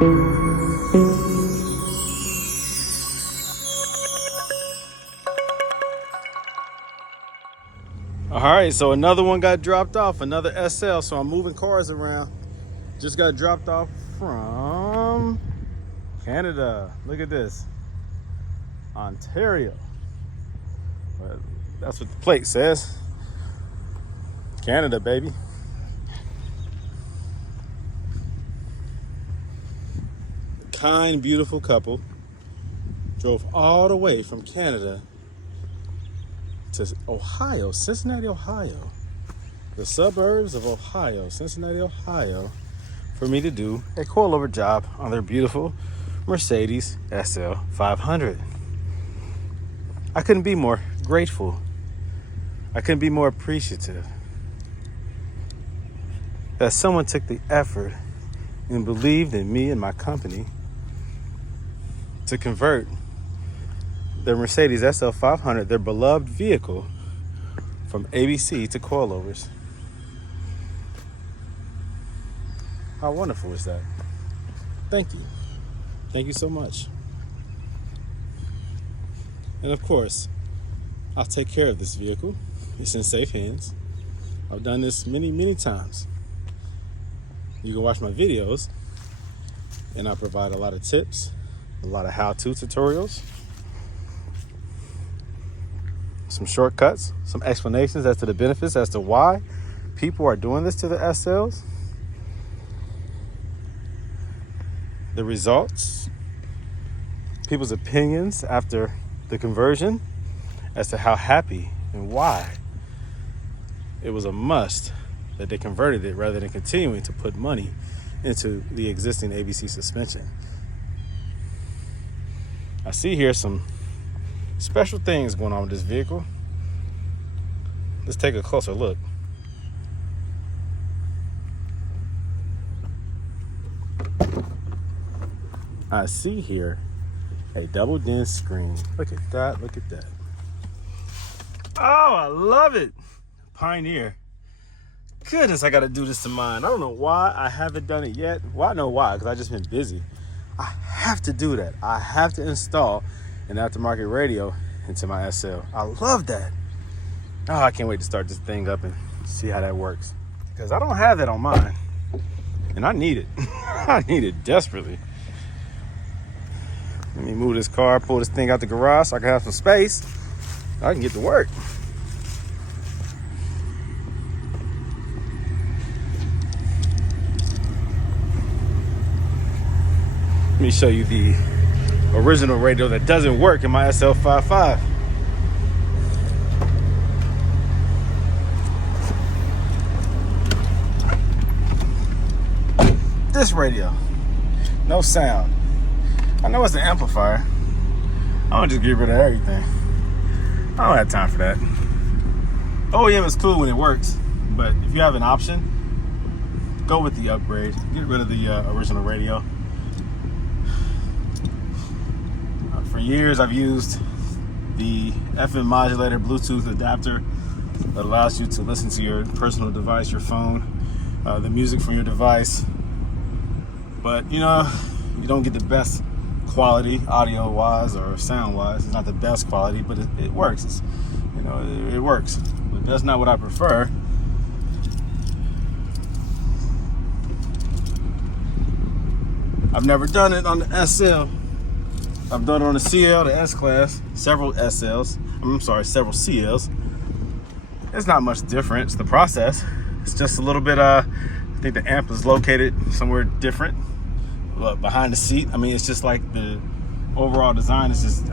All right, so another one got dropped off, another SL. So I'm moving cars around. Just got dropped off from Canada. Look at this, Ontario. Well, that's what the plate says. Canada, baby. Kind, beautiful couple drove all the way from Canada to Ohio, Cincinnati, Ohio, the suburbs of Ohio, Cincinnati, Ohio, for me to do a coilover job on their beautiful Mercedes SL500. I couldn't be more grateful. I couldn't be more appreciative that someone took the effort and believed in me and my company to convert their Mercedes SL500, their beloved vehicle, from ABC to coilovers. How wonderful is that? Thank you. Thank you so much. And of course, I'll take care of this vehicle. It's in safe hands. I've done this many, many times. You can watch my videos, and I provide a lot of tips, a lot of how-to tutorials, some shortcuts, some explanations as to the benefits, as to why people are doing this to the SLs, the results, people's opinions after the conversion, as to how happy and why it was a must that they converted it rather than continuing to put money into the existing ABC suspension. I see here some special things going on with this vehicle. Let's take a closer look. I see here a double DIN screen. Look at that, look at that. Oh, I love it. Pioneer. Goodness, I gotta do this to mine. I don't know why I haven't done it yet. Well, I know why, because I've just been busy. I have to do that. I have to install an aftermarket radio into my SL. I love that. Oh, I can't wait to start this thing up and see how that works, because I don't have that on mine, and I need it. I need it desperately. Let me move this car, pull this thing out the garage so I can have some space. I can get to work. Let me show you the original radio that doesn't work in my SL500. This radio, no sound. I know it's an amplifier. I'm gonna just get rid of everything. I don't have time for that. OEM is cool when it works, but if you have an option, go with the upgrade. Get rid of the original radio. For years, I've used the FM modulator Bluetooth adapter that allows you to listen to your personal device, your phone, the music from your device. But you know, you don't get the best quality audio-wise or sound-wise. It's not the best quality, but it works. It's, you know, it works. But that's not what I prefer. I've never done it on the SL. I've done it on the CL, the S-Class, several SLs. I'm sorry, several CLs. It's not much different. It's the process. It's just a little bit, I think the amp is located somewhere different. Look, behind the seat. I mean, it's just like the overall design is just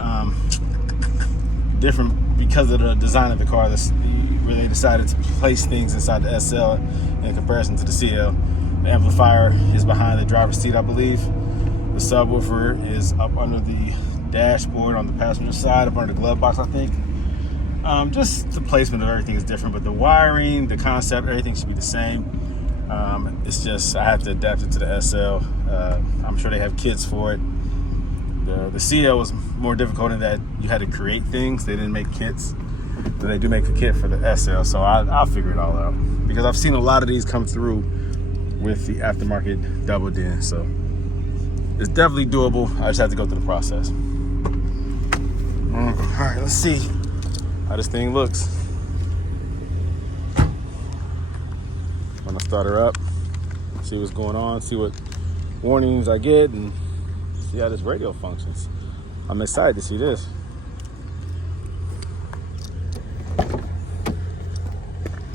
different because of the design of the car. That's where they decided to place things inside the SL in comparison to the CL. The amplifier is behind the driver's seat, I believe. The subwoofer is up under the dashboard on the passenger side, up under the glove box, I think. Just the placement of everything is different, but the wiring, the concept, everything should be the same. It's just I have to adapt it to the SL. I'm sure they have kits for it. The CL was more difficult in that you had to create things. They didn't make kits, but they do make a kit for the SL. So I'll figure it all out, because I've seen a lot of these come through with the aftermarket double DIN. So It's definitely doable. I just have to go through the process. All right, let's see how this thing looks. I'm gonna start her up, see what's going on, see what warnings I get, and see how this radio functions. I'm excited to see this.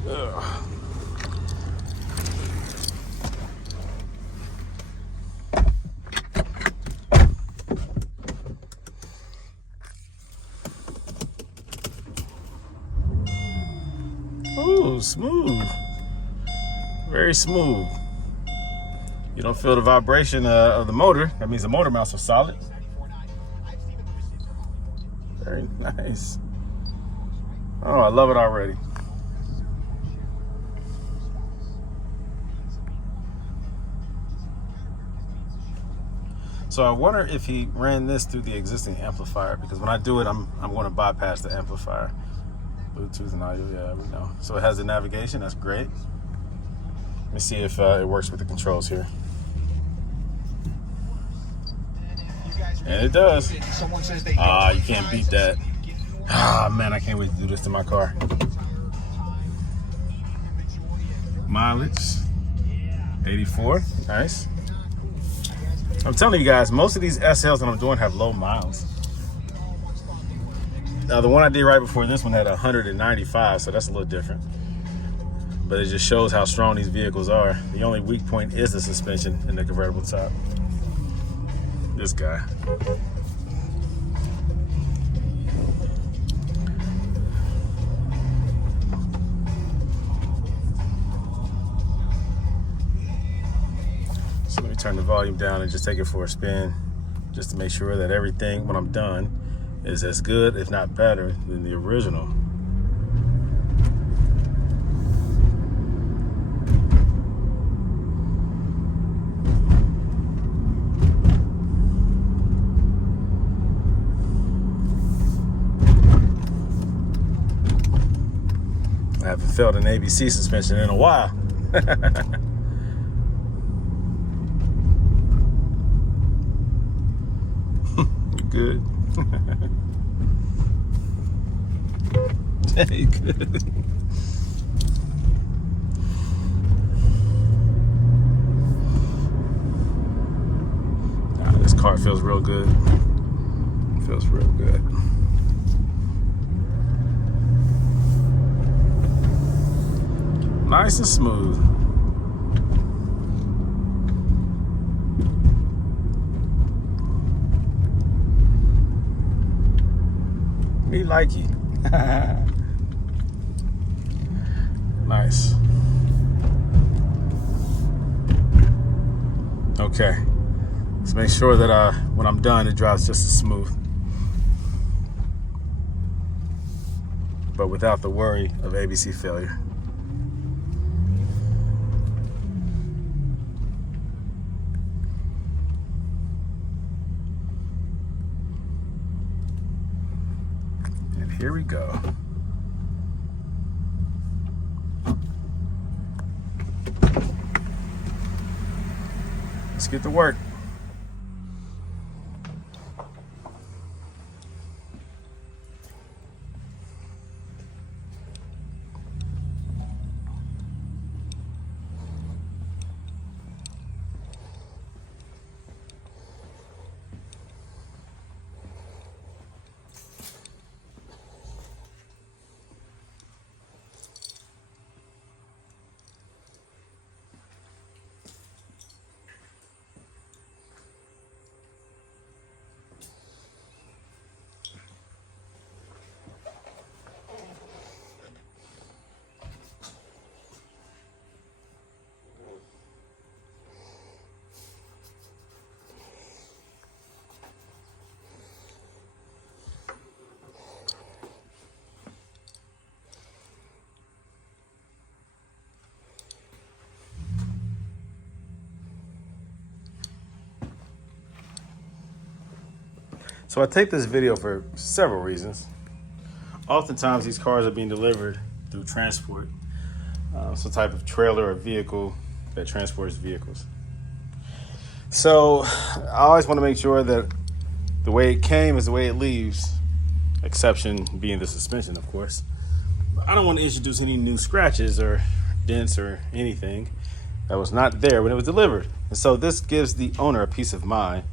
Ugh. Ooh, smooth. Very smooth. You don't feel the vibration of the motor. That means the motor mounts are solid. Very nice. Oh, I love it already. So I wonder if he ran this through the existing amplifier, because when I do it, I'm going to bypass the amplifier. Bluetooth and audio, yeah, we know. So it has the navigation, that's great. Let me see if it works with the controls here. And it does. Ah, you can't beat that. Ah, man, I can't wait to do this to my car. Mileage, 84, nice. I'm telling you guys, most of these SLs that I'm doing have low miles. Now, the one I did right before this one had 195, so that's a little different. But it just shows how strong these vehicles are. The only weak point is the suspension in the convertible top. This guy. So let me turn the volume down and just take it for a spin, just to make sure that everything, when I'm done, is as good, if not better, than the original. I haven't felt an ABC suspension in a while. Good. Hey, good. This car feels real good. Feels real good. Nice and smooth. Me like you. Nice. Okay. Let's make sure that when I'm done, it drives just as smooth, but without the worry of ABC failure. And here we go. Let's get to work. So I take this video for several reasons. Oftentimes these cars are being delivered through transport, some type of trailer or vehicle that transports vehicles. So I always want to make sure that the way it came is the way it leaves, exception being the suspension, of course. But I don't want to introduce any new scratches or dents or anything that was not there when it was delivered. And so this gives the owner a peace of mind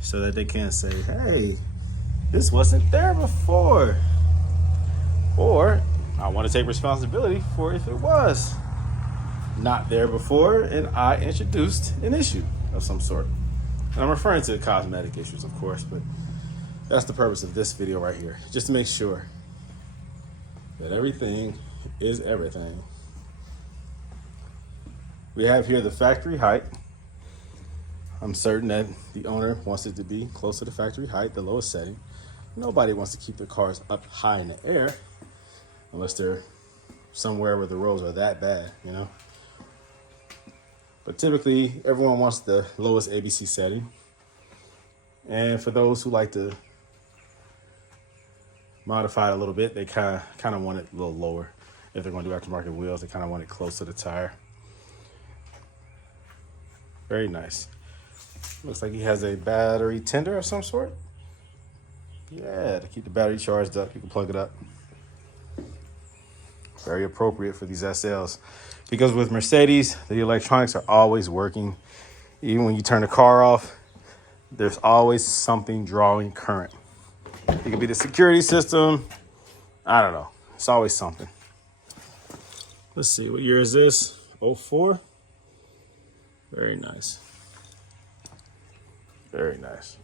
so that they can say, hey, this wasn't there before. Or I want to take responsibility for if it was not there before and I introduced an issue of some sort. And I'm referring to cosmetic issues, of course, but that's the purpose of this video right here, just to make sure that everything is everything. We have here the factory height. I'm certain that the owner wants it to be close to the factory height, the lowest setting. Nobody wants to keep their cars up high in the air unless they're somewhere where the roads are that bad, you know? But typically, everyone wants the lowest ABC setting. And for those who like to modify it a little bit, they kind of want it a little lower. If they're going to do aftermarket wheels, they kind of want it close to the tire. Very nice. Looks like he has a battery tender of some sort. Yeah, to keep the battery charged up, you can plug it up. Very appropriate for these SLs. Because with Mercedes, the electronics are always working. Even when you turn the car off, there's always something drawing current. It could be the security system. I don't know. It's always something. Let's see, what year is this? 04? Very nice. Very nice.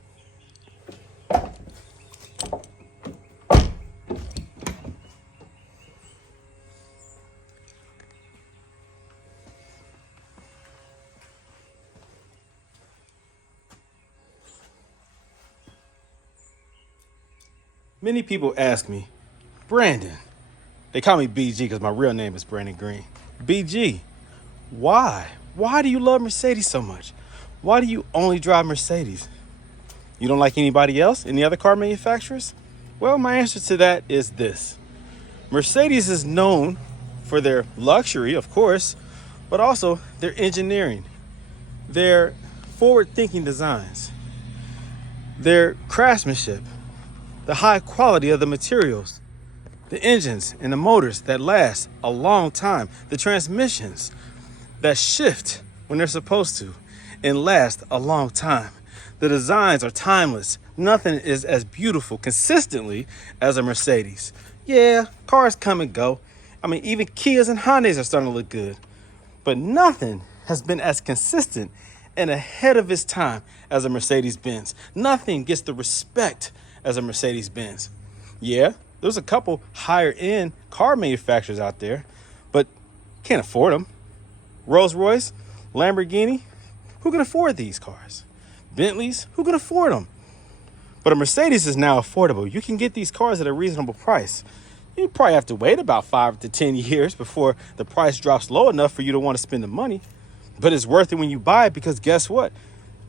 Many people ask me, Brandon, they call me BG because my real name is Brandon Green. BG, why? Why do you love Mercedes so much? Why do you only drive Mercedes? You don't like anybody else, any other car manufacturers? Well, my answer to that is this. Mercedes is known for their luxury, of course, but also their engineering, their forward-thinking designs, their craftsmanship, the high quality of the materials, the engines and the motors that last a long time, the transmissions that shift when they're supposed to and last a long time. The designs are timeless. Nothing is as beautiful consistently as a Mercedes. Yeah, cars come and go. I mean, even Kias and Hyundais are starting to look good. But nothing has been as consistent and ahead of its time as a Mercedes-Benz. Nothing gets the respect as a Mercedes-Benz. Yeah, there's a couple higher-end car manufacturers out there, but can't afford them. Rolls-Royce, Lamborghini, who can afford these cars? Bentleys, who can afford them? But a Mercedes is now affordable. You can get these cars at a reasonable price. You probably have to wait about 5 to 10 years before the price drops low enough for you to want to spend the money. But it's worth it when you buy it because guess what?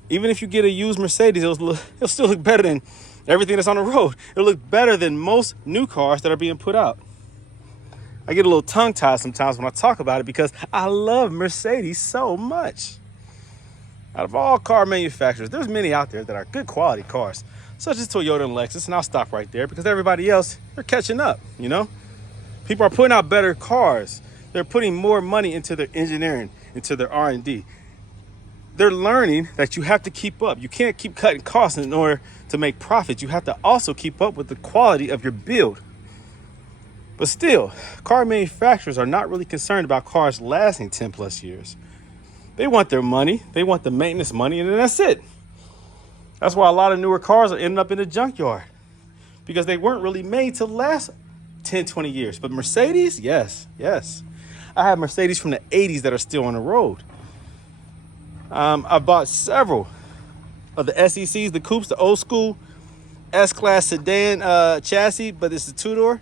Even if you get a used Mercedes, it'll still look better than everything that's on the road. It'll look better than most new cars that are being put out. I get a little tongue-tied sometimes when I talk about it because I love Mercedes so much. Out of all car manufacturers, there's many out there that are good quality cars, such as Toyota and Lexus, and I'll stop right there because everybody else, they're catching up, you know? People are putting out better cars. They're putting more money into their engineering, into their R&D. They're learning that you have to keep up. You can't keep cutting costs in order to make profits. You have to also keep up with the quality of your build. But still, car manufacturers are not really concerned about cars lasting 10 plus years. They want their money, they want the maintenance money, and then that's it. That's why a lot of newer cars are ending up in the junkyard because they weren't really made to last 10, 20 years. But Mercedes, yes. I have Mercedes from the 80s that are still on the road. I bought several of the SECs, the coupes, the old school S-Class sedan chassis, but it's a two-door.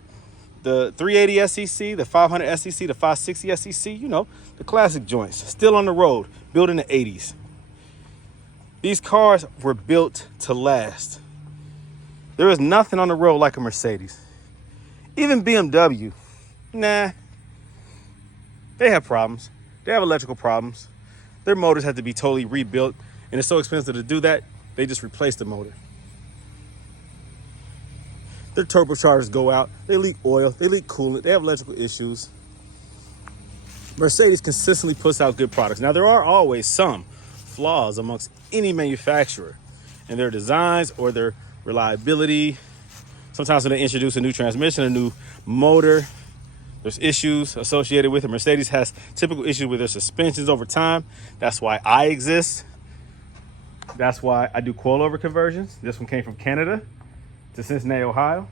The 380 SEC, the 500 SEC, the 560 SEC, you know, the classic joints, still on the road, built in the 80s. These cars were built to last. There is nothing on the road like a Mercedes. Even BMW, nah, they have problems. They have electrical problems. their motors have to be totally rebuilt, and it's so expensive to do that, they just replace the motor. Their turbochargers go out, they leak oil, they leak coolant, they have electrical issues. Mercedes consistently puts out good products. Now, there are always some flaws amongst any manufacturer in their designs or their reliability. Sometimes when they introduce a new transmission, a new motor, there's issues associated with it. Mercedes has typical issues with their suspensions over time. That's why I exist. That's why I do coilover conversions. This one came from Canada to Cincinnati, Ohio.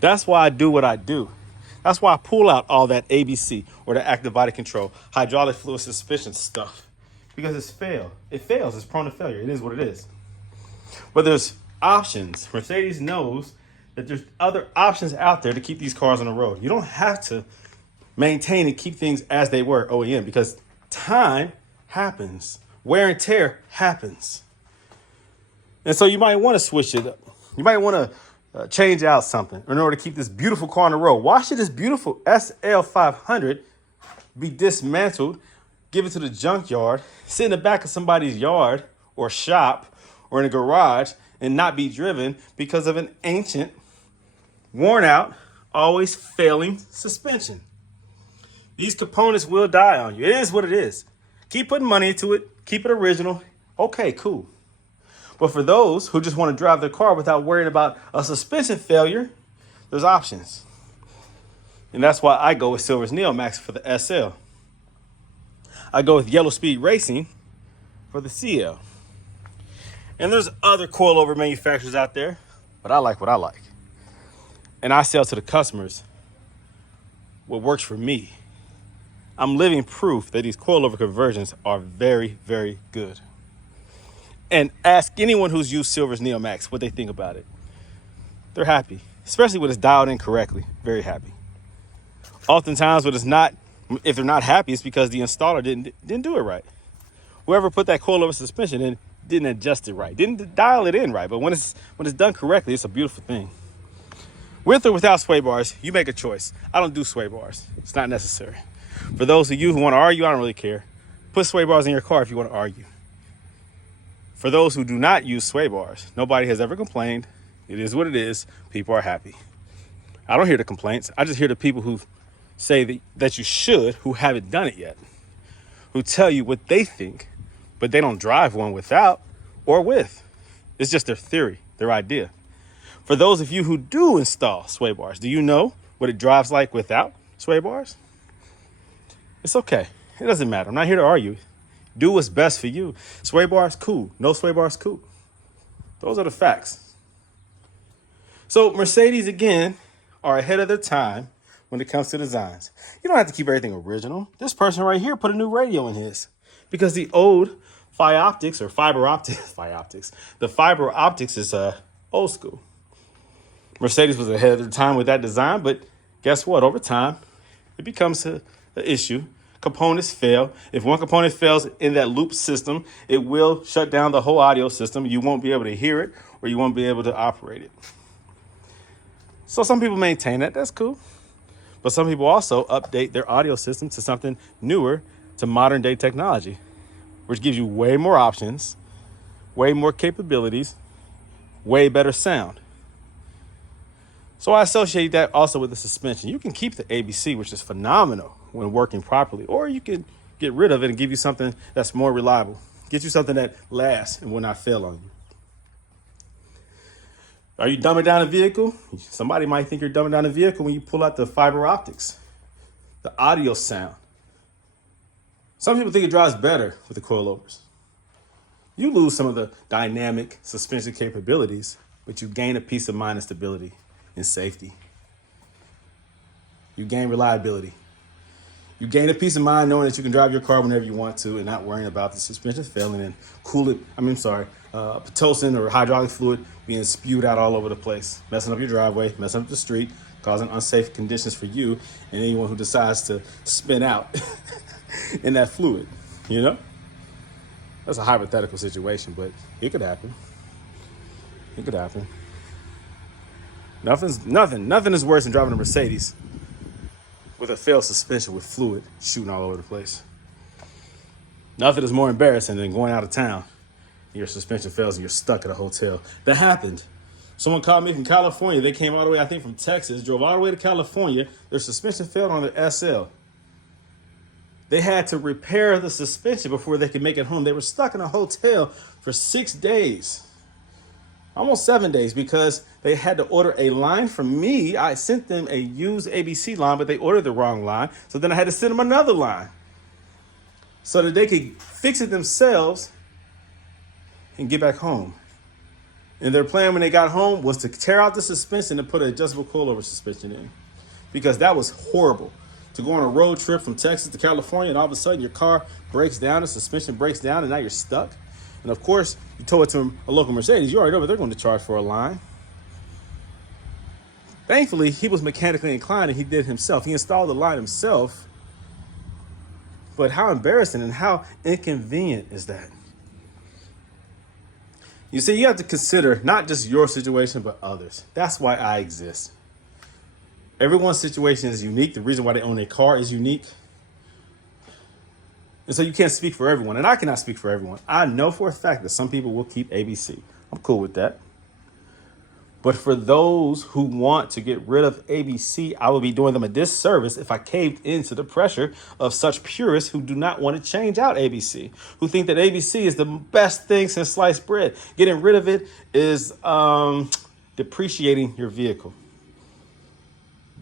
That's why I do what I do. That's why I pull out all that ABC or the active body control, hydraulic fluid suspension stuff, because it fails. It's prone to failure. It is what it is. But there's options. Mercedes knows that there's other options out there to keep these cars on the road. You don't have to maintain and keep things as they were OEM, because time happens. Wear and tear happens. And so you might want to switch it up. You might want to change out something in order to keep this beautiful car on the road. Why should this beautiful SL500 be dismantled, given to the junkyard, sit in the back of somebody's yard or shop or in a garage and not be driven because of an ancient, worn out, always failing suspension? These components will die on you. It is what it is. Keep putting money into it. Keep it original. Okay, cool. But for those who just want to drive their car without worrying about a suspension failure, there's options. And that's why I go with Silver's Neomax for the SL. I go with Yellow Speed Racing for the CL. And there's other coilover manufacturers out there, but I like what I like. And I sell to the customers what works for me. I'm living proof that these coilover conversions are very, very good. And ask anyone who's used Silver's Neomax what they think about it. They're happy, especially when it's dialed in correctly. Very happy. Oftentimes, when it's not, if they're not happy, it's because the installer didn't do it right. Whoever put that coilover suspension in didn't adjust it right, didn't dial it in right. But when it's done correctly, it's a beautiful thing. With or without sway bars, you make a choice. I don't do sway bars. It's not necessary. For those of you who want to argue, I don't really care. Put sway bars in your car if you want to argue. For those who do not use sway bars, nobody has ever complained. It is what it is. People are happy. I don't hear the complaints. I just hear the people who say that you should, who haven't done it yet, who tell you what they think, but they don't drive one without or with. It's just their theory, their idea. For those of you who do install sway bars, do you know what it drives like without sway bars? It's okay. It doesn't matter. I'm not here to argue. Do what's best for you. Sway bars, cool. No sway bars, cool. Those are the facts. So Mercedes, again, are ahead of their time when it comes to designs. You don't have to keep everything original. This person right here put a new radio in his because the old fiber optics, the fiber optics is old school. Mercedes was ahead of their time with that design, but guess what? Over time, it becomes an issue. Components fail. If one component fails in that loop system, it will shut down the whole audio system. You won't be able to hear it, or you won't be able to operate it. So some people maintain that. That's cool. But some people also update their audio system to something newer, to modern day technology, which gives you way more options, way more capabilities, way better sound. So I associate that also with the suspension. You can keep the ABC, which is phenomenal when working properly, or you can get rid of it and give you something that's more reliable. Get you something that lasts and will not fail on you. Are you dumbing down a vehicle? Somebody might think you're dumbing down a vehicle when you pull out the fiber optics, the audio sound. Some people think it drives better with the coilovers. You lose some of the dynamic suspension capabilities, but you gain a peace of mind and stability and safety. You gain reliability. You gain a peace of mind knowing that you can drive your car whenever you want to and not worrying about the suspension failing and Pitocin or hydraulic fluid being spewed out all over the place, messing up your driveway, messing up the street, causing unsafe conditions for you and anyone who decides to spin out in that fluid, you know? That's a hypothetical situation, but it could happen. It could happen. Nothing is worse than driving a Mercedes with a failed suspension with fluid shooting all over the place. Nothing is more embarrassing than going out of town. Your suspension fails and you're stuck at a hotel. That happened. Someone called me from California. They came all the way, I think, from Texas, drove all the way to California. Their suspension failed on their SL. They had to repair the suspension before they could make it home. They were stuck in a hotel for 6 days, almost 7 days, because they had to order a line from me. I sent them a used ABC line, but they ordered the wrong line. So then I had to send them another line so that they could fix it themselves and get back home. And their plan when they got home was to tear out the suspension and put an adjustable coilover suspension in, because that was horrible. To go on a road trip from Texas to California and all of a sudden your car breaks down, the suspension breaks down, and now you're stuck. And of course, you tow it to a local Mercedes. You already know what they're going to charge for a line. Thankfully, he was mechanically inclined and he did it himself. He installed the line himself. But how embarrassing and how inconvenient is that? You see, you have to consider not just your situation, but others. That's why I exist. Everyone's situation is unique. The reason why they own a car is unique. And so you can't speak for everyone. And I cannot speak for everyone. I know for a fact that some people will keep ABC. I'm cool with that. But for those who want to get rid of ABC, I will be doing them a disservice if I caved into the pressure of such purists who do not want to change out ABC, who think that ABC is the best thing since sliced bread. Getting rid of it is depreciating your vehicle.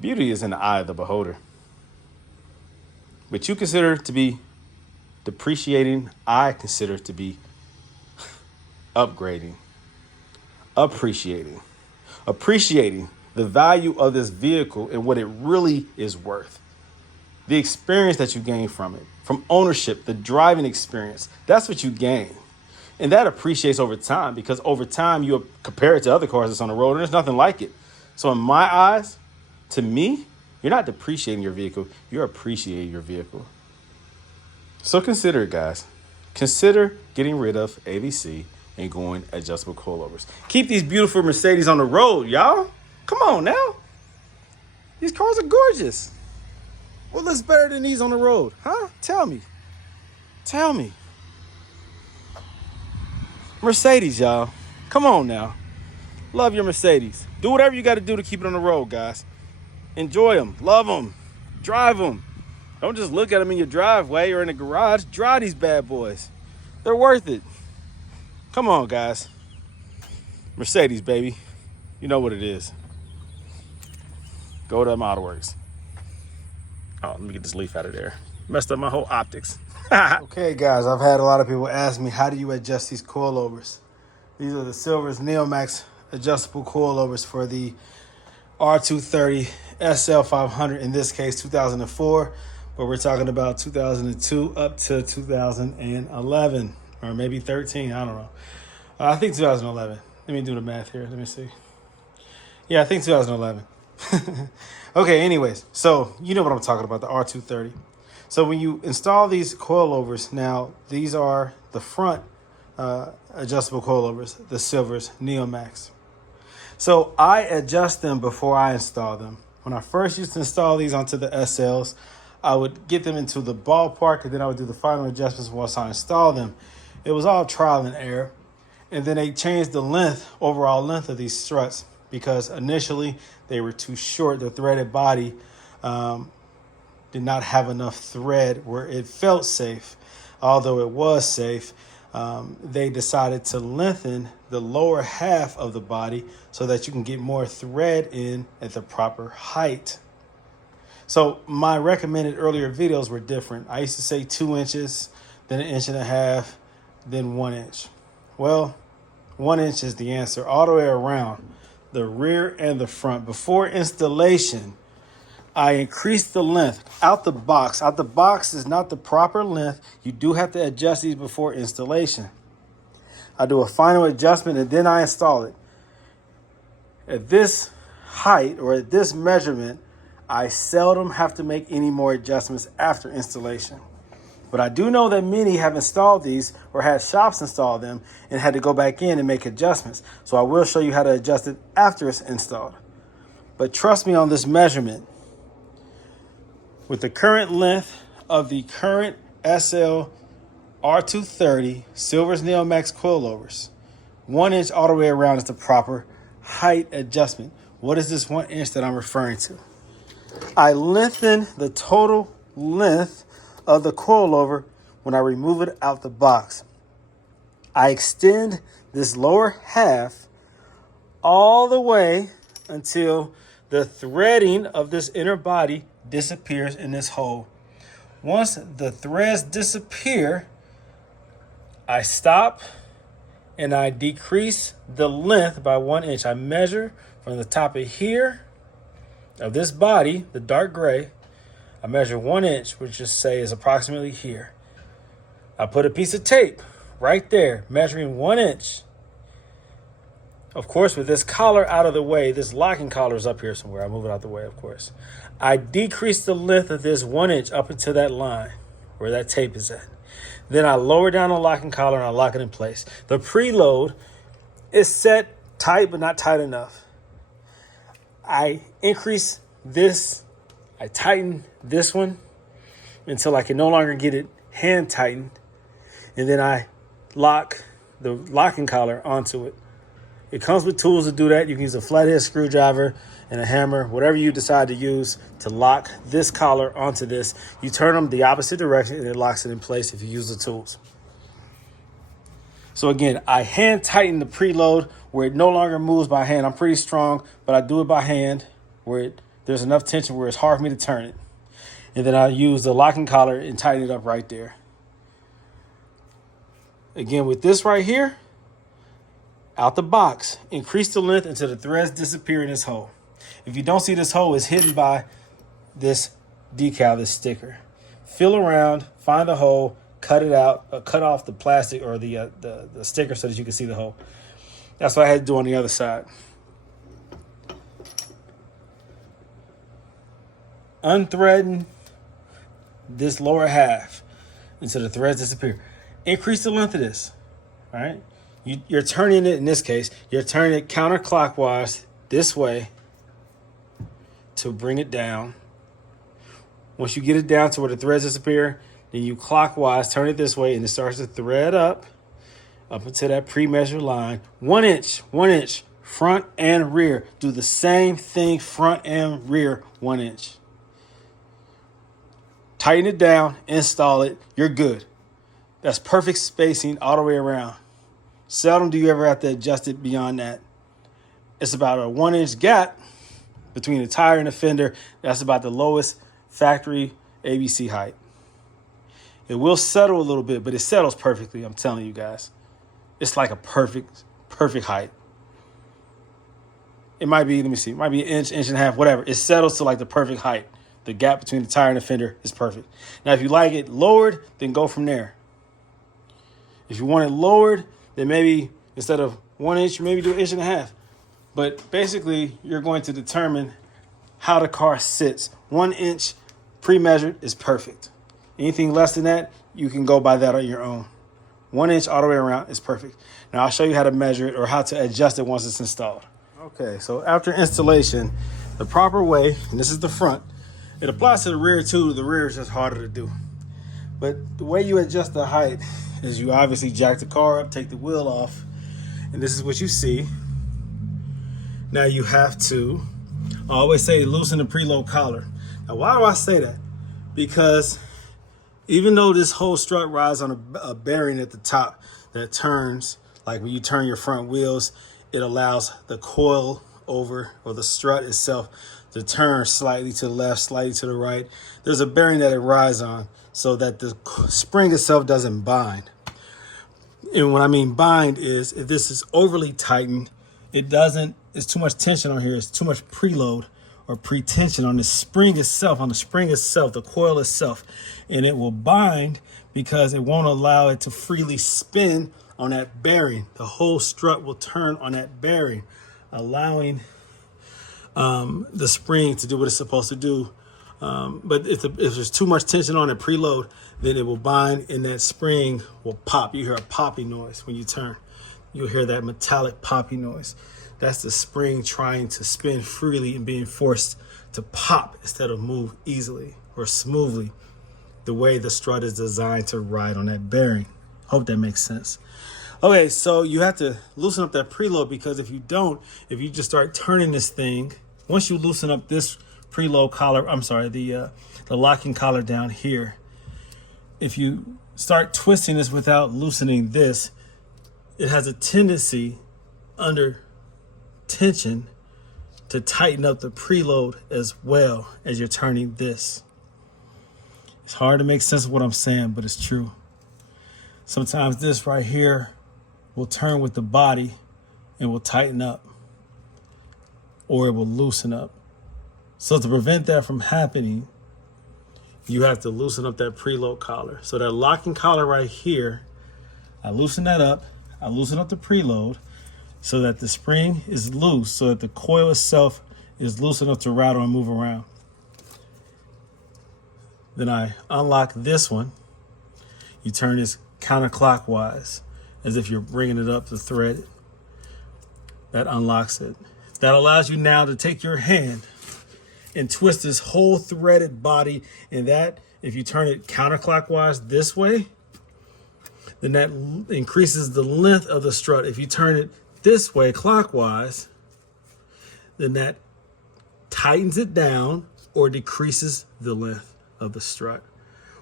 Beauty is in the eye of the beholder. But you consider to be depreciating, I consider to be upgrading, appreciating the value of this vehicle and what it really is worth. The experience that you gain from it, from ownership, the driving experience, that's what you gain. And that appreciates over time, because over time you compare it to other cars that's on the road and there's nothing like it. So in my eyes, to me, you're not depreciating your vehicle, you're appreciating your vehicle. So consider it, guys. Consider getting rid of ABC and going adjustable coilovers. Keep these beautiful Mercedes on the road, y'all. Come on now. These cars are gorgeous. What looks better than these on the road? Huh? Tell me. Tell me. Mercedes, y'all. Come on now. Love your Mercedes. Do whatever you got to do to keep it on the road, guys. Enjoy them. Love them. Drive them. Don't just look at them in your driveway or in the garage. Drive these bad boys. They're worth it. Come on, guys. Mercedes, baby. You know what it is. Go to Autoworks. Oh, let me get this leaf out of there. Messed up my whole optics. Okay, guys, I've had a lot of people ask me, how do you adjust these coilovers? These are the Silver's Neomax adjustable coilovers for the R230 SL500, in this case 2004, but we're talking about 2002 up to 2011, or maybe 13, I don't know. I think 2011. Let me do the math here. Let me see. Yeah, I think 2011. Okay, anyways, so you know what I'm talking about, the R230. So when you install these coilovers, now these are the front adjustable coilovers, the Silver's Neomax. So I adjust them before I install them. When I first used to install these onto the SLs, I would get them into the ballpark and then I would do the final adjustments once I install them. It was all trial and error. And then they changed the length, overall length of these struts, because initially they were too short. The threaded body did not have enough thread where it felt safe. Although it was safe, they decided to lengthen the lower half of the body so that you can get more thread in at the proper height. So my recommended earlier videos were different. I used to say 2 inches, then 1.5 inches, then 1 inch. Well, 1 inch is the answer all the way around, the rear and the front. Before installation, I increased the length out the box. Out the box is not the proper length. You do have to adjust these before installation. I do a final adjustment and then I install it. At this height or at this measurement, I seldom have to make any more adjustments after installation. But I do know that many have installed these or had shops install them and had to go back in and make adjustments. So I will show you how to adjust it after it's installed. But trust me on this measurement. With the current length of the current SL R230 Silver's Neomax coilovers. 1 inch all the way around is the proper height adjustment. What is this 1 inch that I'm referring to? I lengthen the total length of the coilover when I remove it out the box. I extend this lower half all the way until the threading of this inner body disappears in this hole. Once the threads disappear, I stop and I decrease the length by 1 inch. I measure from the top of here of this body, the dark gray. I measure 1 inch, which just say is approximately here. I put a piece of tape right there, measuring 1 inch. Of course, with this collar out of the way, this locking collar is up here somewhere. I move it out the way, of course. I decrease the length of this 1 inch up into that line where that tape is at. Then I lower down the locking collar and I lock it in place. The preload is set tight, but not tight enough. I increase this, I tighten this one until I can no longer get it hand tightened. And then I lock the locking collar onto it. It comes with tools to do that. You can use a flathead screwdriver and a hammer, whatever you decide to use to lock this collar onto this. You turn them the opposite direction and it locks it in place if you use the tools. So again, I hand tighten the preload where it no longer moves by hand. I'm pretty strong, but I do it by hand where there's enough tension where it's hard for me to turn it. And then I use the locking collar and tighten it up right there. Again, with this right here, out the box, increase the length until the threads disappear in this hole. If you don't see this hole, it's hidden by this decal, this sticker. Feel around, find the hole, cut it out, cut off the plastic or the sticker so that you can see the hole. That's what I had to do on the other side. Unthreaden this lower half until the threads disappear. Increase the length of this, all right? You're turning it, in this case, you're turning it counterclockwise this way to bring it down. Once you get it down to where the threads disappear, then you clockwise turn it this way and it starts to thread up until that pre-measured line. 1 inch, front and rear. Do the same thing, front and rear, 1 inch. Tighten it down, install it, you're good. That's perfect spacing all the way around. Seldom do you ever have to adjust it beyond that. It's about a 1 inch gap between the tire and the fender. That's about the lowest factory ABC height. It will settle a little bit, but it settles perfectly, I'm telling you guys. It's like a perfect height. It might be, let me see, it might be an inch, inch and a half, whatever. It settles to like the perfect height. The gap between the tire and the fender is perfect. Now, if you like it lowered, then go from there. If you want it lowered, then maybe instead of 1 inch, maybe do an inch and a half. But basically, you're going to determine how the car sits. 1 inch pre-measured is perfect. Anything less than that, you can go by that on your own. 1 inch all the way around is perfect. Now, I'll show you how to measure it or how to adjust it once it's installed. Okay, so after installation, the proper way, and this is the front, it applies to the rear too. The rear is just harder to do. But the way you adjust the height is you obviously jack the car up, take the wheel off, and this is what you see. Now you have to, I always say, loosen the preload collar. Now, why do I say that? Because even though this whole strut rides on a bearing at the top that turns, like when you turn your front wheels, it allows the coil over, or the strut itself, to turn slightly to the left, slightly to the right. There's a bearing that it rides on so that the spring itself doesn't bind. And what I mean bind is if this is overly tightened, it's too much tension on here. It's too much preload or pre-tension on the spring itself, the coil itself. And it will bind because it won't allow it to freely spin on that bearing. The whole strut will turn on that bearing, allowing the spring to do what it's supposed to do. But if there's too much tension on it preload, then it will bind and that spring will pop. You hear a popping noise when you turn. You'll hear that metallic popping noise. That's the spring trying to spin freely and being forced to pop instead of move easily or smoothly, the way the strut is designed to ride on that bearing. Hope that makes sense. Okay, so you have to loosen up that preload, because if you don't, if you just start turning this thing, once you loosen up this preload collar, I'm sorry, the locking collar down here, if you start twisting this without loosening this, it has a tendency under tension to tighten up the preload as well as you're turning this. It's hard to make sense of what I'm saying, but it's true. Sometimes this right here will turn with the body and will tighten up, or it will loosen up. So to prevent that from happening, you have to loosen up that preload collar. So that locking collar right here, I loosen that up. I loosen up the preload so that the spring is loose, so that the coil itself is loose enough to rattle and move around. Then I unlock this one. You turn this counterclockwise as if you're bringing it up to thread it. That unlocks it. That allows you now to take your hand and twist this whole threaded body, and that, if you turn it counterclockwise this way, then that increases the length of the strut. If you turn it this way clockwise, then that tightens it down or decreases the length of the strut,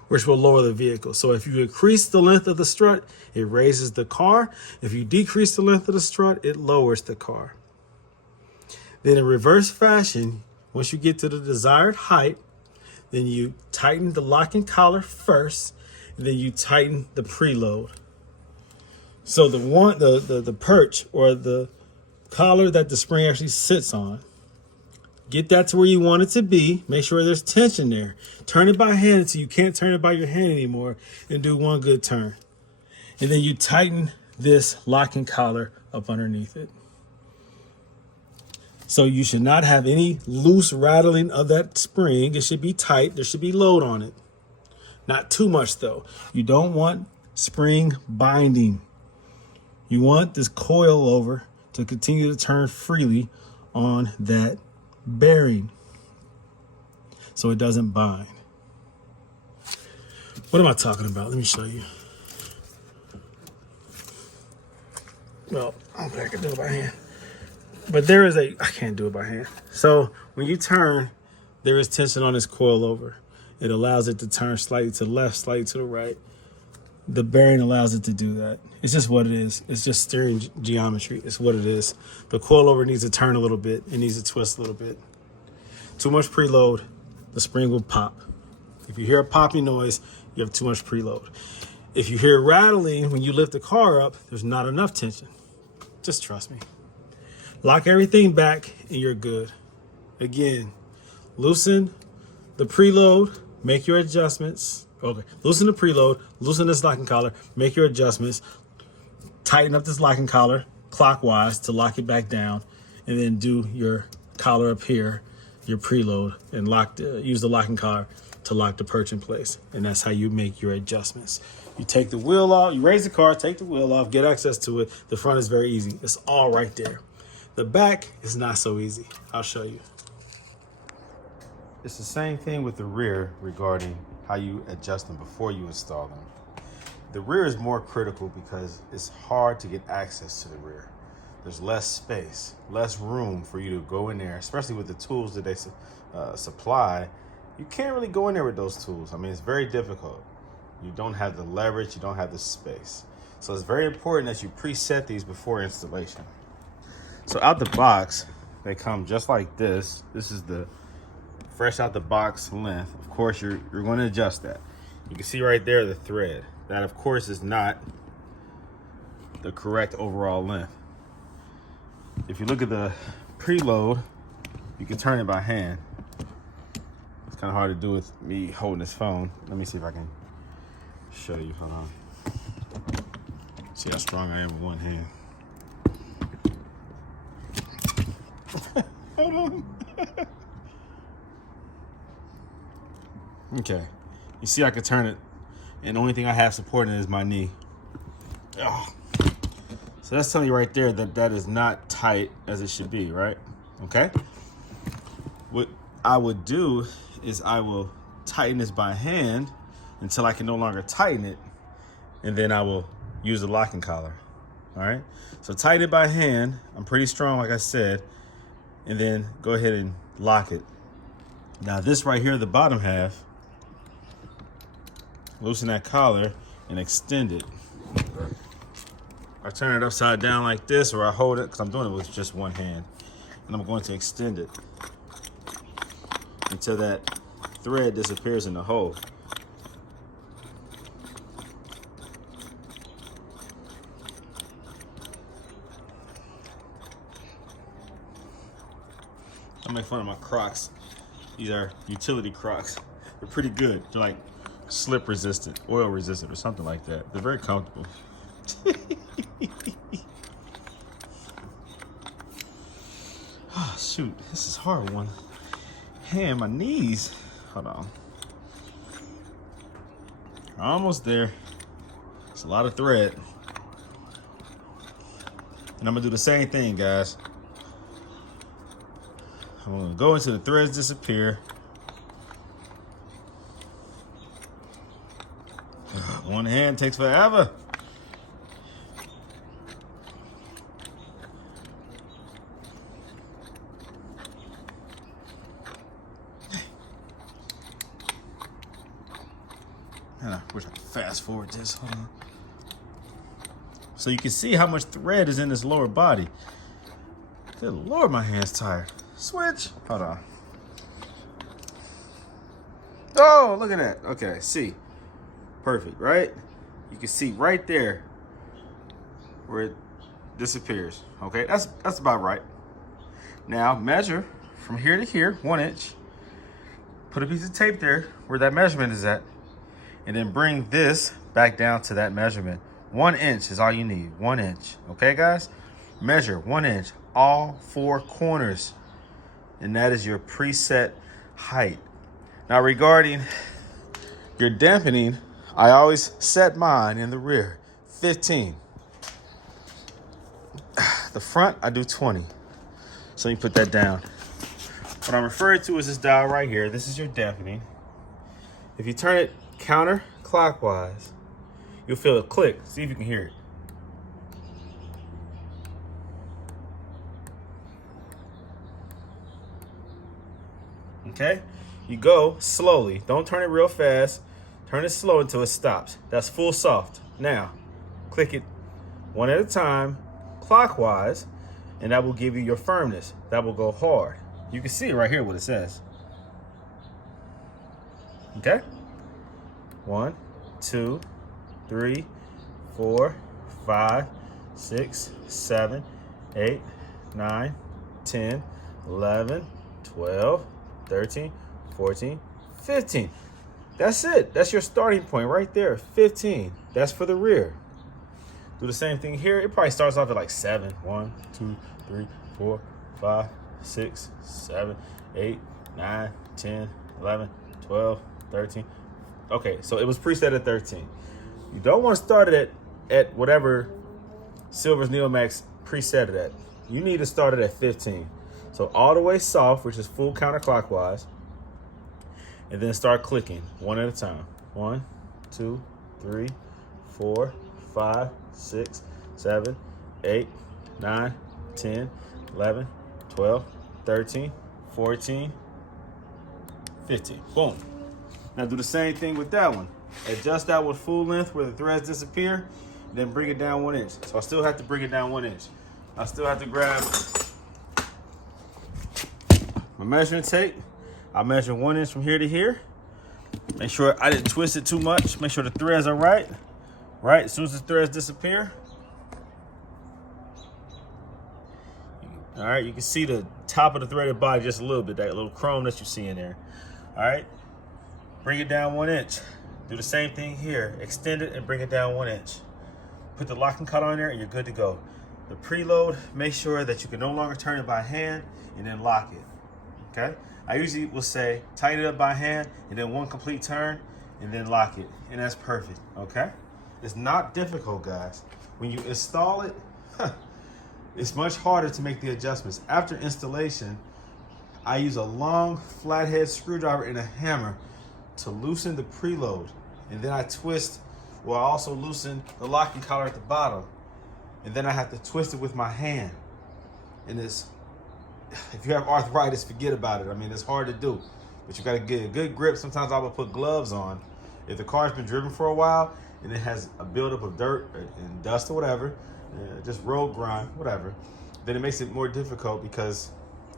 which will lower the vehicle. So if you increase the length of the strut, it raises the car. If you decrease the length of the strut, it lowers the car. Then in reverse fashion, once you get to the desired height, then you tighten the locking collar first, and then you tighten the preload. So the perch, or the collar that the spring actually sits on, get that to where you want it to be. Make sure there's tension there. Turn it by hand until you can't turn it by your hand anymore, and do one good turn. And then you tighten this locking collar up underneath it. So you should not have any loose rattling of that spring. It should be tight. There should be load on it. Not too much though. You don't want spring binding. You want this coilover to continue to turn freely on that bearing so it doesn't bind. What am I talking about? Let me show you. Well, I can do it by hand. But I can't do it by hand. So when you turn, there is tension on this coilover. It allows it to turn slightly to the left, slightly to the right. The bearing allows it to do that. It's just what it is. It's just steering geometry. It's what it is. The coilover needs to turn a little bit. It needs to twist a little bit. Too much preload, the spring will pop. If you hear a popping noise, you have too much preload. If you hear rattling when you lift the car up, there's not enough tension. Just trust me. Lock everything back and you're good. Again, loosen the preload, make your adjustments. Okay, loosen the preload, loosen this locking collar, make your adjustments, tighten up this locking collar clockwise to lock it back down, and then do your collar up here, your preload, and use the locking collar to lock the perch in place. And that's how you make your adjustments. You take the wheel off, you raise the car, take the wheel off, get access to it. The front is very easy. It's all right there. The back is not so easy. I'll show you. It's the same thing with the rear regarding how you adjust them before you install them. The rear is more critical because it's hard to get access to the rear. There's less space, less room for you to go in there, especially with the tools that they supply. You can't really go in there with those tools. I mean, it's very difficult. You don't have the leverage, you don't have the space. So it's very important that you preset these before installation. So out the box, they come just like this. This is the fresh out the box length. Of course, you're going to adjust that. You can see right there the thread. That, of course, is not the correct overall length. If you look at the preload, you can turn it by hand. It's kind of hard to do with me holding this phone. Let me see if I can show you. Hold on. See how strong I am with one hand. Hold on. Okay. You see I can turn it, and the only thing I have supporting it is my knee. Oh. So that's telling you right there that that is not tight as it should be, right? Okay. What I would do is I will tighten this by hand until I can no longer tighten it, and then I will use the locking collar. All right, so tighten it by hand. I'm pretty strong, like I said, and then go ahead and lock it. Now this right here, the bottom half, loosen that collar and extend it. I turn it upside down like this, or I hold it, because I'm doing it with just one hand. And I'm going to extend it until that thread disappears in the hole. I make fun of my Crocs. These are utility Crocs. They're pretty good. They're like slip resistant, oil resistant, or something like that. They're very comfortable. Oh, shoot, this is a hard one. Hand, my knees. Hold on. Almost there. It's a lot of thread. And I'm gonna do the same thing, guys. I'm gonna go until the threads disappear. One hand takes forever. Man, I wish I could fast forward this. Hold on. So you can see how much thread is in this lower body. Good Lord, my hand's tired. Switch. Hold on. Oh, look at that. Okay, see. Perfect, right? You can see right there where it disappears. Okay, that's about right. Now measure from here to here, 1 inch. Put a piece of tape there where that measurement is at, and then bring this back down to that measurement. 1 inch is all you need. 1 inch. Okay, guys? Measure 1 inch, all 4 corners. And that is your preset height. Now, regarding your dampening, I always set mine in the rear, 15. The front, I do 20. So you put that down. What I'm referring to is this dial right here. This is your dampening. If you turn it counterclockwise, you'll feel it click. See if you can hear it. Okay? You go slowly. Don't turn it real fast. Turn it slow until it stops. That's full soft. Now, click it one at a time, clockwise, and that will give you your firmness. That will go hard. You can see right here what it says. Okay? 1, 2, 3, 4, 5, 6, 7, 8, 9, 10, 11, 12, 13, 14, 15. That's it. That's your starting point right there, 15. That's for the rear. Do the same thing here. It probably starts off at like 7. 1, 2, 3, 4, 5, 6, 7, 8, 9, 10, 11, 12, 13. Okay, so it was preset at 13. You don't want to start it at whatever Silver's Neomax preset it at. You need to start it at 15. So all the way soft, which is full counterclockwise, and then start clicking one at a time. 1, 2, 3, 4, 5, 6, 7, 8, 9, 10, 11, 12, 13, 14, 15. Boom. Now do the same thing with that one. Adjust that with full length where the threads disappear, then bring it down 1 inch. So I still have to bring it down 1 inch. I still have to grab my measuring tape. I measure 1 inch from here to here. Make sure I didn't twist it too much. Make sure the threads are right. Right, as soon as the threads disappear. All right, you can see the top of the threaded body just a little bit, that little chrome that you see in there. All right, bring it down 1 inch. Do the same thing here. Extend it and bring it down 1 inch. Put the locking collar on there and you're good to go. The preload, make sure that you can no longer turn it by hand and then lock it, okay? I usually will say, tighten it up by hand and then one complete turn and then lock it. And that's perfect, okay? It's not difficult, guys. When you install it, it's much harder to make the adjustments. After installation, I use a long flathead screwdriver and a hammer to loosen the preload. And then I twist Well, I also loosen the locking collar at the bottom, and then I have to twist it with my hand. And it's, if you have arthritis, forget about it. I mean, it's hard to do, but you got to get a good grip. Sometimes I will put gloves on. If the car's been driven for a while and it has a buildup of dirt and dust or whatever, just road grime, whatever, then it makes it more difficult because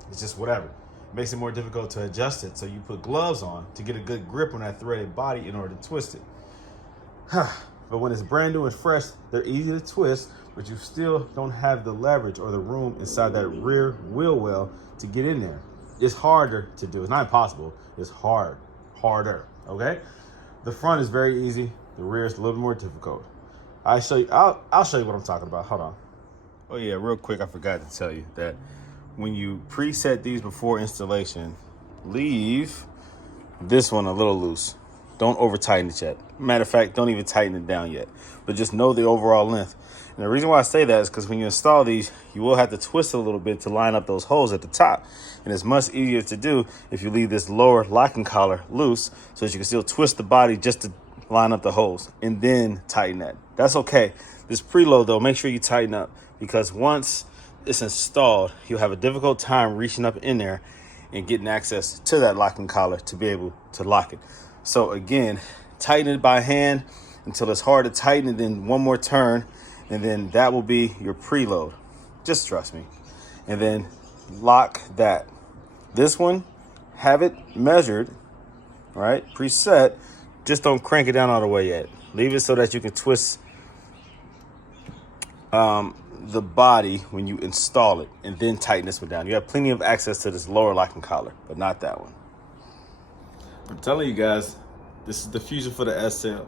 it's just whatever. It makes it more difficult to adjust it. So you put gloves on to get a good grip on that threaded body in order to twist it. But when it's brand new and fresh, they're easy to twist, but you still don't have the leverage or the room inside that rear wheel well to get in there. It's harder to do. It's not impossible. It's harder, okay? The front is very easy. The rear is a little more difficult. I'll show you what I'm talking about. Hold on. Oh yeah, real quick, I forgot to tell you that when you preset these before installation, leave this one a little loose. Don't over tighten it yet. Matter of fact, don't even tighten it down yet, but just know the overall length. And the reason why I say that is because when you install these, you will have to twist a little bit to line up those holes at the top. And it's much easier to do if you leave this lower locking collar loose so that you can still twist the body just to line up the holes and then tighten that. That's okay. This preload though, make sure you tighten up, because once it's installed, you'll have a difficult time reaching up in there and getting access to that locking collar to be able to lock it. So again, tighten it by hand until it's hard to tighten, and then one more turn, and then that will be your preload. Just trust me. And then lock that. This one, have it measured, right? Preset. Just don't crank it down all the way yet. Leave it so that you can twist the body when you install it, and then tighten this one down. You have plenty of access to this lower locking collar, but not that one. I'm telling you guys, this is the future for the SL.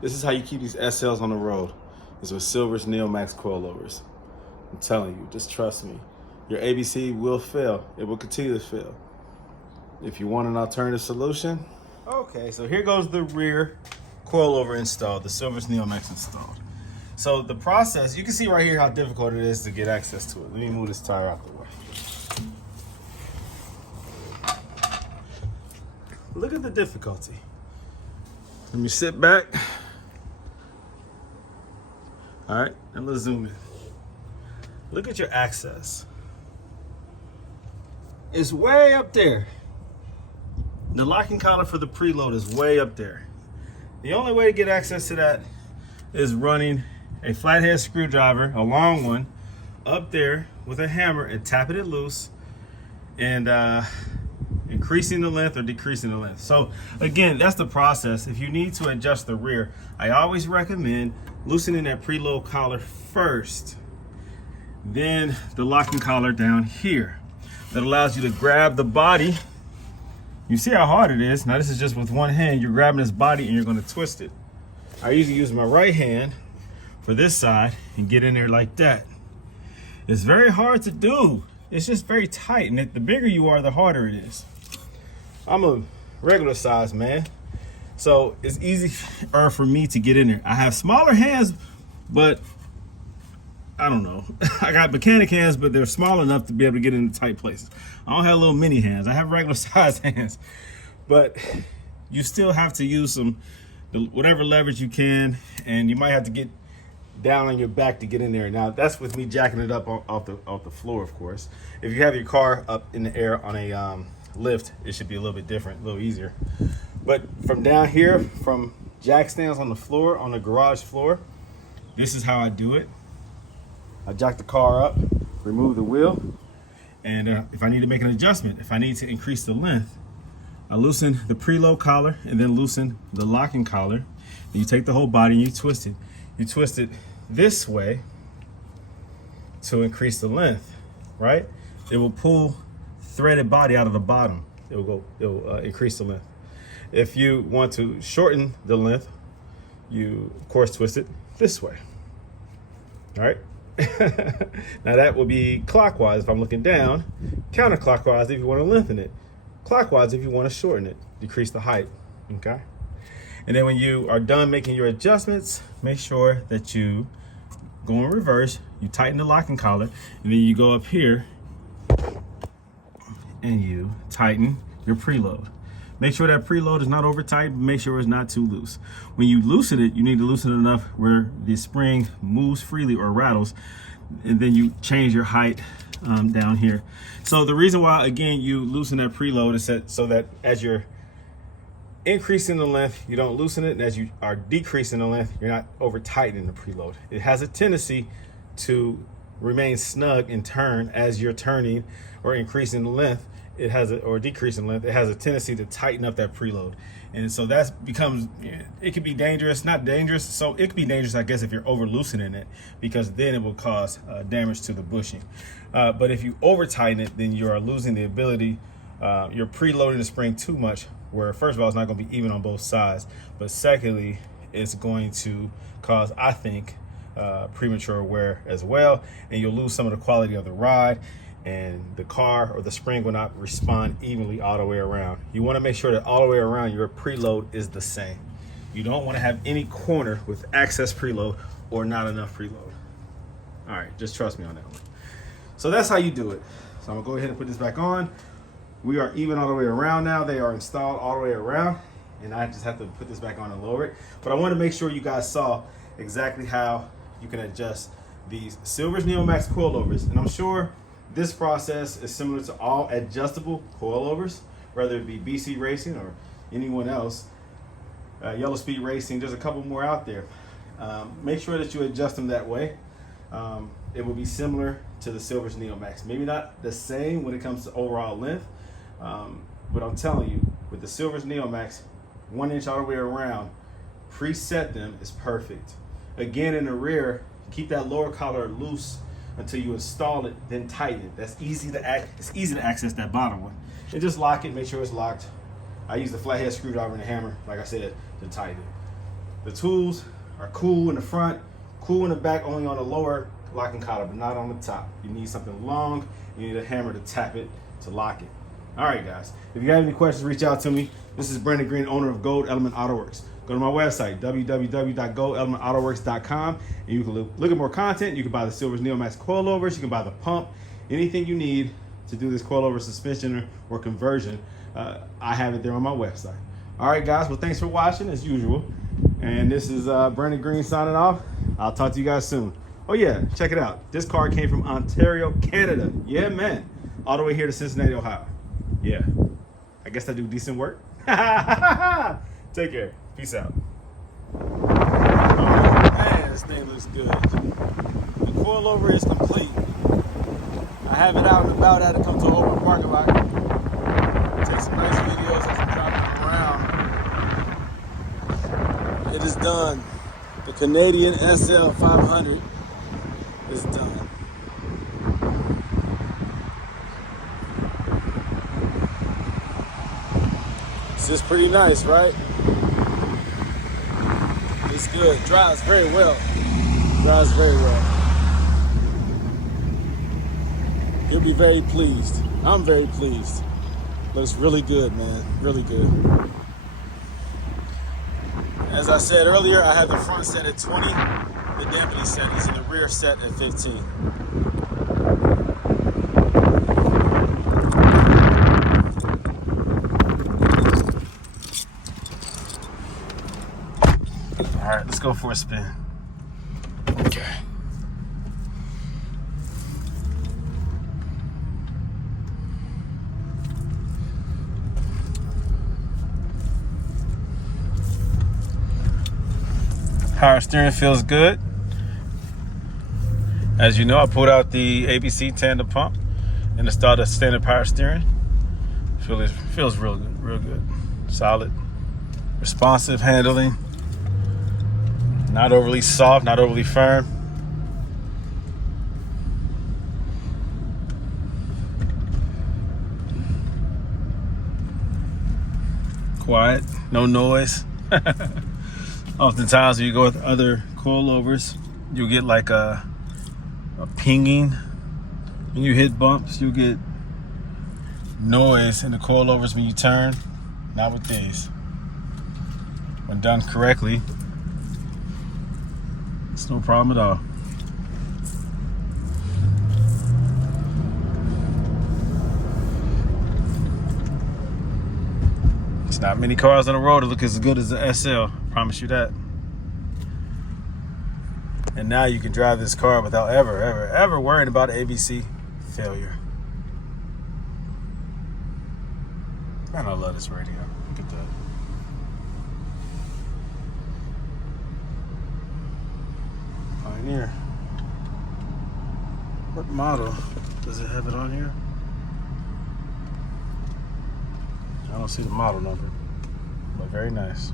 This is how you keep these SLs on the road. It's with Silver's Neomax coilovers. I'm telling you, just trust me. Your ABC will fail. It will continue to fail. If you want an alternative solution. Okay, so here goes the rear coilover installed, the Silver's Neomax installed. So the process, you can see right here how difficult it is to get access to it. Let me move this tire out the way. Look at the difficulty. Let me sit back. All right, and let's zoom in. Look at your access. It's way up there. The locking collar for the preload is way up there. The only way to get access to that is running a flathead screwdriver, a long one, up there with a hammer and tapping it loose, and increasing the length or decreasing the length. So again, that's the process. If you need to adjust the rear, I always recommend loosening that preload collar first, then the locking collar down here. That allows you to grab the body. You see how hard it is. Now this is just with one hand. You're grabbing this body and you're going to twist it. I usually use my right hand for this side and get in there like that. It's very hard to do. It's just very tight, and the bigger you are, the harder it is. I'm a regular size man, so it's easier for me to get in there. I have smaller hands, but I don't know. I got mechanic hands, but they're small enough to be able to get into tight places. I don't have little mini hands. I have regular size hands, but you still have to use whatever leverage you can, and you might have to get down on your back to get in there. Now that's with me jacking it up off the floor, of course. If you have your car up in the air on a lift, it should be a little bit different, a little easier. But from down here, from jack stands on the floor, on the garage floor, this is how I do it. I jack the car up, remove the wheel, and if I need to make an adjustment, if I need to increase the length, I loosen the preload collar and then loosen the locking collar. And you take the whole body and you twist it. You twist it this way to increase the length, right? It will pull threaded body out of the bottom. It will increase the length. If you want to shorten the length, you of course twist it this way. All right. Now that will be clockwise if I'm looking down, counterclockwise if you want to lengthen it, clockwise if you want to shorten it, decrease the height. Okay. And then when you are done making your adjustments, make sure that you go in reverse, you tighten the locking collar, and then you go up here and you tighten your preload. Make sure that preload is not over tight, but make sure it's not too loose. When you loosen it, you need to loosen it enough where the spring moves freely or rattles, and then you change your height down here. So the reason why, again, you loosen that preload is so that as you're increasing the length, you don't loosen it, and as you are decreasing the length, you're not over tightening the preload. It has a tendency to remain snug and turn as you're turning or increasing the length. Or decreasing length, it has a tendency to tighten up that preload. And so that becomes, it could be dangerous, not dangerous. So it could be dangerous, I guess, if you're over loosening it, because then it will cause damage to the bushing. But if you over tighten it, then you are losing the ability, you're preloading the spring too much, where first of all, it's not going to be even on both sides. But secondly, it's going to cause, I think, premature wear as well. And you'll lose some of the quality of the ride, and the car or the spring will not respond evenly all the way around. You want to make sure that all the way around your preload is the same. You don't want to have any corner with excess preload or not enough preload. All right, just trust me on that one. So that's how you do it. So I'm gonna go ahead and put this back on. We are even all the way around now. They are installed all the way around, and I just have to put this back on and lower it. But I want to make sure you guys saw exactly how you can adjust these Silver's Neomax coilovers. And I'm sure this process is similar to all adjustable coilovers, whether it be BC Racing or anyone else, Yellow Speed Racing. There's a couple more out there. Make sure that you adjust them that way. It will be similar to the Silver's Neomax. Maybe not the same when it comes to overall length, but I'm telling you, with the Silver's Neomax, 1 inch all the way around, preset them is perfect. Again, in the rear, keep that lower collar loose until you install it, then tighten it. That's easy to it's easy to access that bottom one. And just lock it, make sure it's locked. I use the flathead screwdriver and the hammer, like I said, to tighten it. The tools are cool in the front, cool in the back, only on the lower locking collar, but not on the top. You need something long, you need a hammer to tap it, to lock it. All right, guys, if you have any questions, reach out to me. This is Brandon Green, owner of Gold Element Autoworks. Go to my website, www.goldelementautoworks.com, and you can look at more content. You can buy the Silver's Neomax coilovers. You can buy the pump. Anything you need to do this coilover suspension or conversion, I have it there on my website. All right, guys. Well, thanks for watching, as usual. And this is Brandon Green signing off. I'll talk to you guys soon. Oh, yeah. Check it out. This car came from Ontario, Canada. Yeah, man. All the way here to Cincinnati, Ohio. Yeah. I guess I do decent work. Take care. Peace out. Oh, man, this thing looks good. The coilover is complete. I have it out and about. I had to come to an open parking lot. Take some nice videos as I'm driving around. It is done. The Canadian SL500 is done. This is pretty nice, right? It's good. Drives very well. Drives very well. You'll be very pleased. I'm very pleased. Looks really good, man. Really good. As I said earlier, I have the front set at 20. The dampening set is in the rear set at 15. All right, let's go for a spin. Okay. Power steering feels good. As you know, I pulled out the ABC tandem pump and installed a standard power steering. Feels real good, real good. Solid, responsive handling. Not overly soft, not overly firm. Quiet, no noise. Oftentimes when you go with other coilovers, you'll get like a pinging. When you hit bumps, you'll get noise in the coilovers when you turn. Not with these. When done correctly, it's no problem at all. There's not many cars on the road that look as good as the SL. Promise you that. And now you can drive this car without ever worrying about ABC failure. Man, I love this radio. Look at that. Pioneer. What model? Does it have it on here? I don't see the model number, but very nice.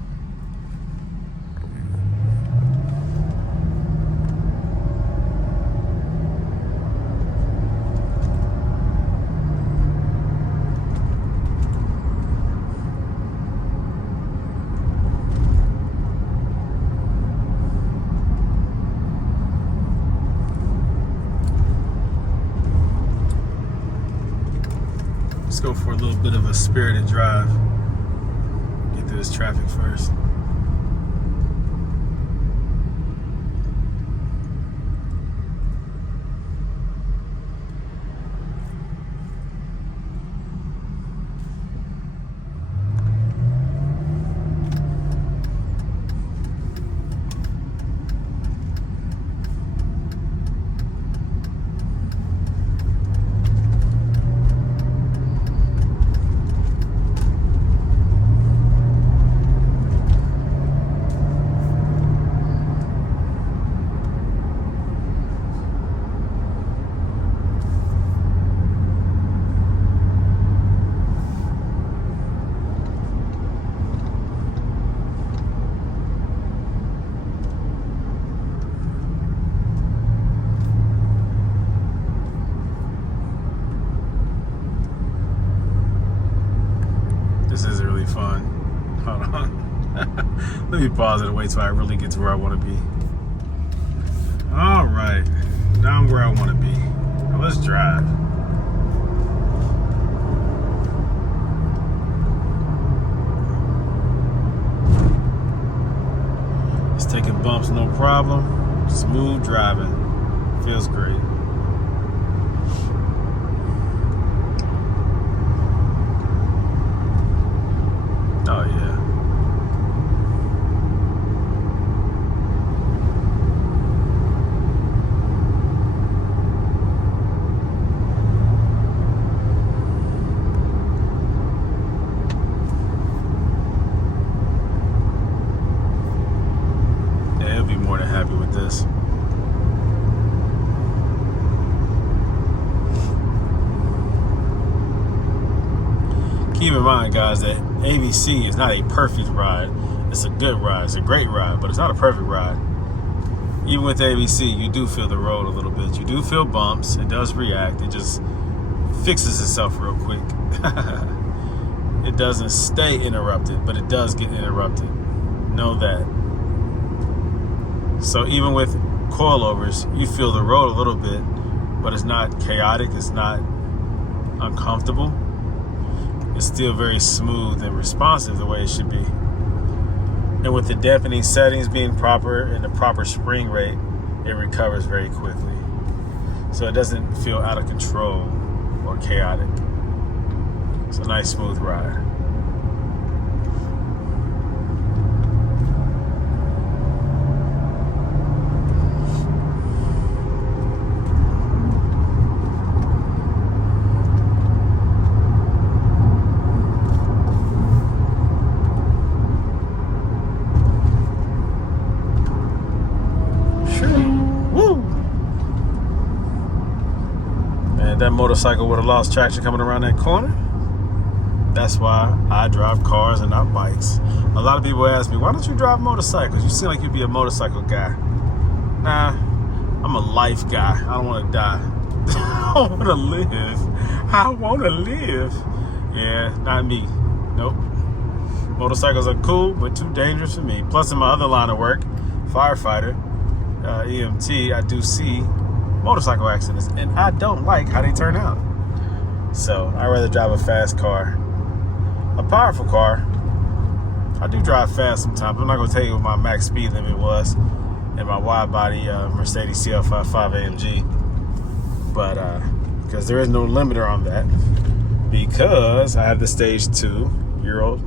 Let's go for a little bit of a spirited drive. Get through this traffic first. This isn't really fun. Hold on. Let me pause it and wait till I really get to where I want to be. All right. Now I'm where I want to be. Now let's drive. It's taking bumps, no problem. Smooth driving. Feels great. Oh yeah. Yeah, he'll be more than happy with this. Keep in mind, guys, that ABC is not a perfect ride. It's a good ride. It's a great ride, but it's not a perfect ride. Even with ABC, you do feel the road a little bit. You do feel bumps. It does react. It just fixes itself real quick. It doesn't stay interrupted, but it does get interrupted. Know that. So even with coilovers, you feel the road a little bit, but it's not chaotic. It's not uncomfortable. It's still very smooth and responsive the way it should be. And with the dampening settings being proper and the proper spring rate, it recovers very quickly. So it doesn't feel out of control or chaotic. It's a nice smooth ride. That motorcycle would have lost traction coming around that corner. That's why I drive cars and not bikes. A lot of people ask me, why don't you drive motorcycles? You seem like you'd be a motorcycle guy. Nah, I'm a life guy. I don't want to die. I want to live. I want to live. Yeah, not me. Nope. Motorcycles are cool, but too dangerous for me. Plus, in my other line of work, firefighter, EMT, I do see motorcycle accidents, and I don't like how they turn out. So I'd rather drive a fast car, a powerful car. I do drive fast sometimes. I'm not going to tell you what my max speed limit was in my wide body Mercedes SL500 AMG, but because there is no limiter on that, because I have the stage 2 Euro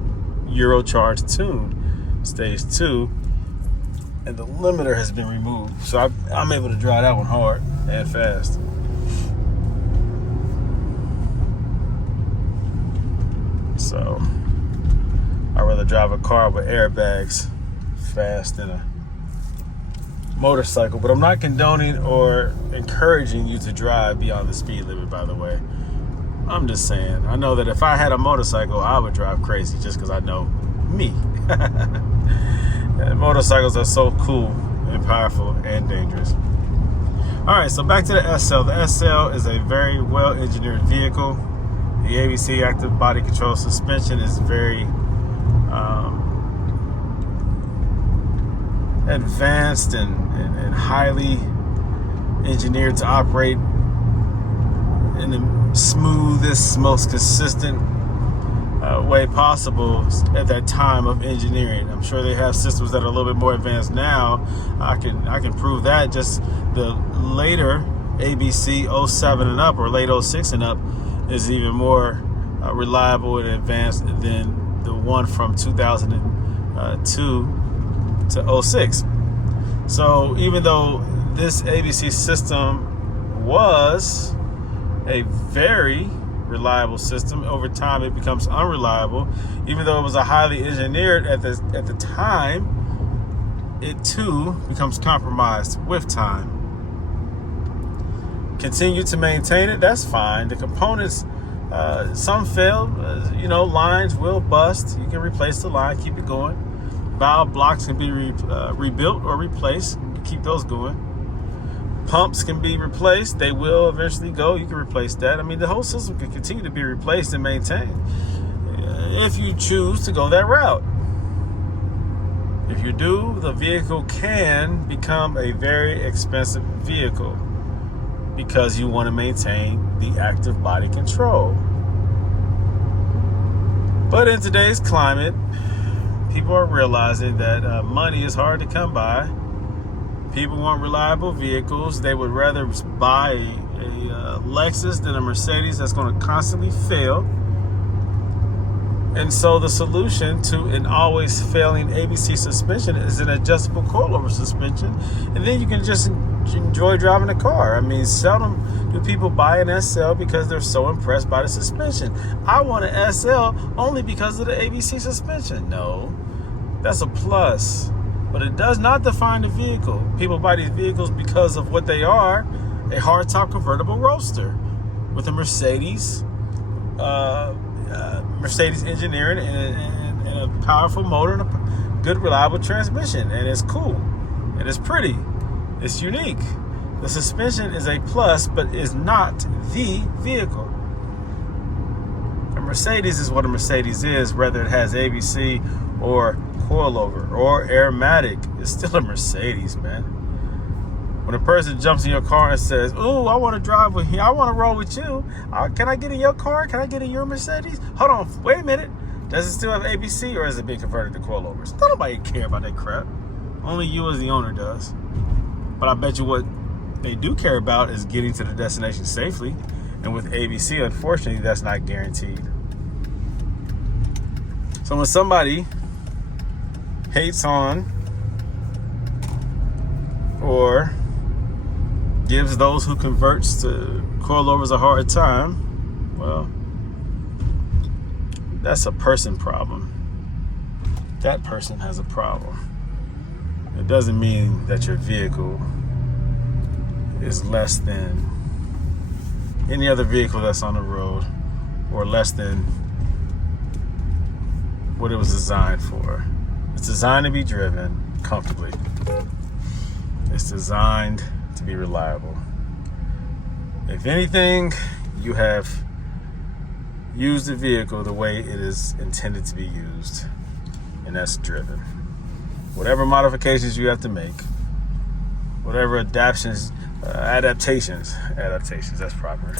Eurocharge tune, stage 2, and the limiter has been removed. So I'm able to drive that one hard and fast. So I'd rather drive a car with airbags fast than a motorcycle. But I'm not condoning or encouraging you to drive beyond the speed limit, by the way. I'm just saying, I know that if I had a motorcycle, I would drive crazy just because I know me. And motorcycles are so cool and powerful and dangerous. All right, so back to the SL. The SL is a very well-engineered vehicle. The ABC active body control suspension is very advanced and highly engineered to operate in the smoothest, most consistent way possible at that time of engineering. I'm sure they have systems that are a little bit more advanced now. I can prove that. Just the later ABC 07 and up, or late 06 and up, is even more reliable and advanced than the one from 2002 to 06. So even though this ABC system was a very reliable system, over time it becomes unreliable. Even though it was a highly engineered at the time, it too becomes compromised with time. Continue to maintain it, that's fine. The components, some fail, lines will bust. You can replace the line, keep it going. Valve blocks can be rebuilt or replaced, keep those going. Pumps can be replaced, they will eventually go, you can replace that. I mean, the whole system can continue to be replaced and maintained if you choose to go that route. If you do, the vehicle can become a very expensive vehicle because you want to maintain the active body control. But in today's climate, people are realizing that money is hard to come by. People want reliable vehicles. They would rather buy a Lexus than a Mercedes that's going to constantly fail. And so the solution to an always failing ABC suspension is an adjustable coilover suspension. And then you can just enjoy driving the car. I mean, seldom do people buy an SL because they're so impressed by the suspension. I want an SL only because of the ABC suspension. No, that's a plus. But it does not define the vehicle. People buy these vehicles because of what they are: a hardtop convertible roadster with a Mercedes engineering and a powerful motor and a good, reliable transmission. And it's cool. And it's pretty. It's unique. The suspension is a plus, but is not the vehicle. A Mercedes is what a Mercedes is, whether it has ABC or coilover or aromatic. It's still a Mercedes, man. When a person jumps in your car and says, "Ooh, I want to drive with you, I want to roll with you, can I get in your car? Can I get in your Mercedes?" Hold on, wait a minute. Does it still have ABC, or is it being converted to coilovers? Don't nobody care about that crap. Only you as the owner does. But I bet you what they do care about is getting to the destination safely. And with ABC, unfortunately, that's not guaranteed. So when somebody hates on or gives those who converts to coilovers a hard time, well, that's a person problem. That person has a problem. It doesn't mean that your vehicle is less than any other vehicle that's on the road, or less than what it was designed for. It's designed to be driven comfortably. It's designed to be reliable. If anything, you have used the vehicle the way it is intended to be used, and that's driven. Whatever modifications you have to make, whatever adaptations, that's proper,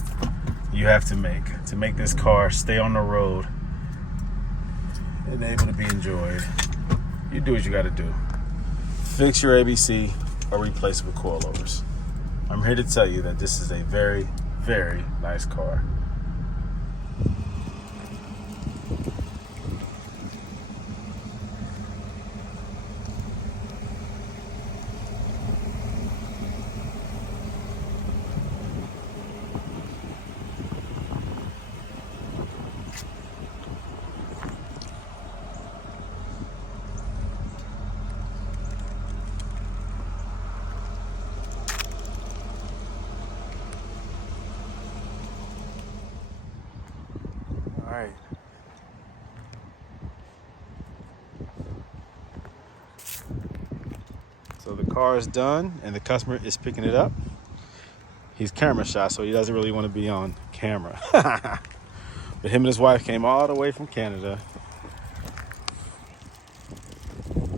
you have to make this car stay on the road and able to be enjoyed, you do what you got to do. Fix your ABC or replace it with coilovers. I'm here to tell you that this is a very, very nice car. car is done and the customer is picking it up. He's camera shy, so he doesn't really want to be on camera. But him and his wife came all the way from Canada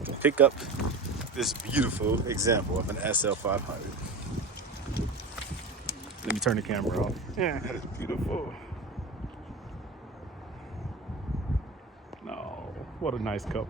to pick up this beautiful example of an SL500. Let me turn the camera off. Yeah, that is beautiful. No, what a nice couple.